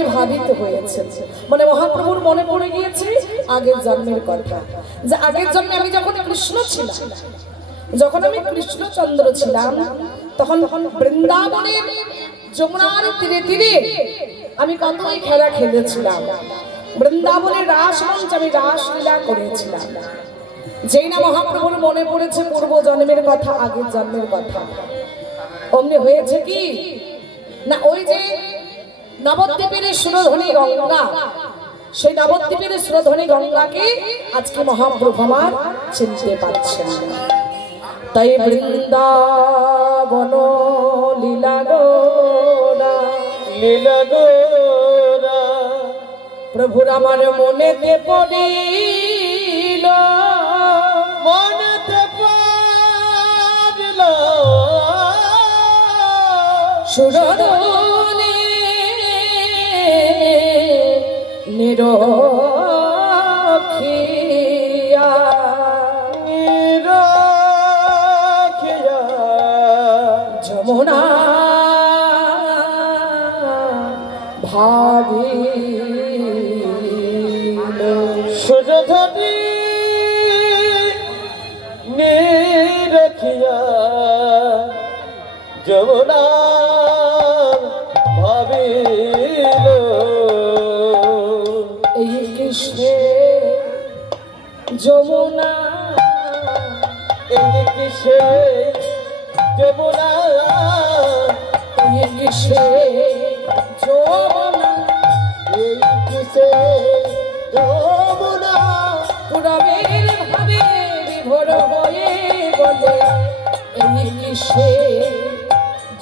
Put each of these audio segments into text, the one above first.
এইভাবে ভাবিত হয়েছে। মানে মহাপ্রভুর মনে পড়ে গিয়েছে আগের জন্মের কথা। যে আগের জন্মে আমি যখন কৃষ্ণ ছিলাম, যখন আমি কৃষ্ণচন্দ্র ছিলাম, তখন বৃন্দাবনের যমুনার তীরে তীরে আমি কতই খেলা খেলেছিলাম। বৃন্দাবনের রাস মঞ্চ আমি রাসলীলা করেছিলাম। যেই না মহাপ্রভুর মনে পড়েছে পূর্ব জন্মের কথা, আগের জন্মের কথা। অমনি হয়েছে কি? না, ওই যে নবদ্বীপের সুরধ্বনি গঙ্গা। সেই নবদ্বীপের সুরধ্বনি গঙ্গাকে আজকে মহাপ্রভু আমার চিনতে পারছেন তাই বৃন্দাবন লীলা গোরা লীলা গোরা প্রভুর আমার মনেতে পড়িল। মনেতে সুরধনে নিরখিয়া নিরখিয়া যমুনা ভাবিল। সুযোধনী নিরখিয়া যমুনা এই কৃষ্ণে যমুনা এই কিসে যমুনা এই কৃষ্ণে যমুনা। এই কিসে যমুনা। পুরবের ভাবে বিভোর হয়ে বলে এই কিসে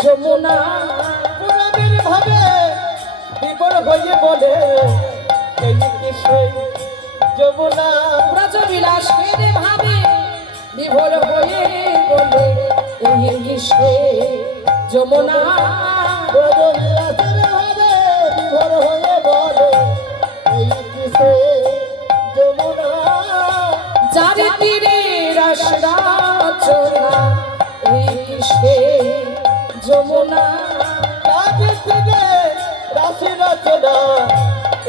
যমুনা। পুরবের ভাবে বিপর হয়ে বলে এই কিসে যমুনা ব্রজবিলাসের ভাবে বিভোর হয়ে বলে যমুনা ব্রজবিলাসের ভাবে বিভোর হয়ে বলে এই কিসে যমুনা যার তীরে রস যমুনা রাজস্থানে রাশি রচনা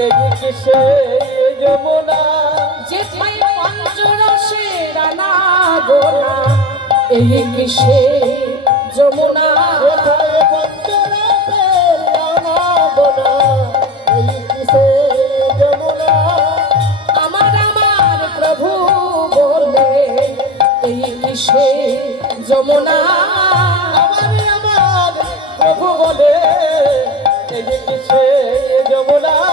এই কিসে যমুনা। যেথায় পঞ্চরসে রানা গোনা এই কিসে যমুনা? কোথায় রানা গোনা কিসে যমুনা? আমার আমার প্রভু বলে এই কিসে যমুনা? আমার আমার প্রভু বলে কিসে যমুনা?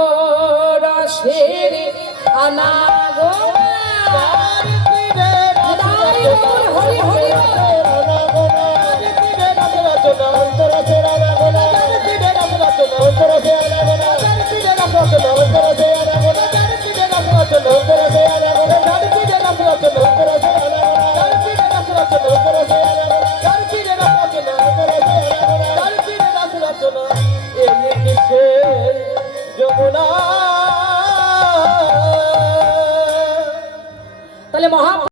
রসের আনাগোনা হরি হরি যমুনা? তাহলে মহা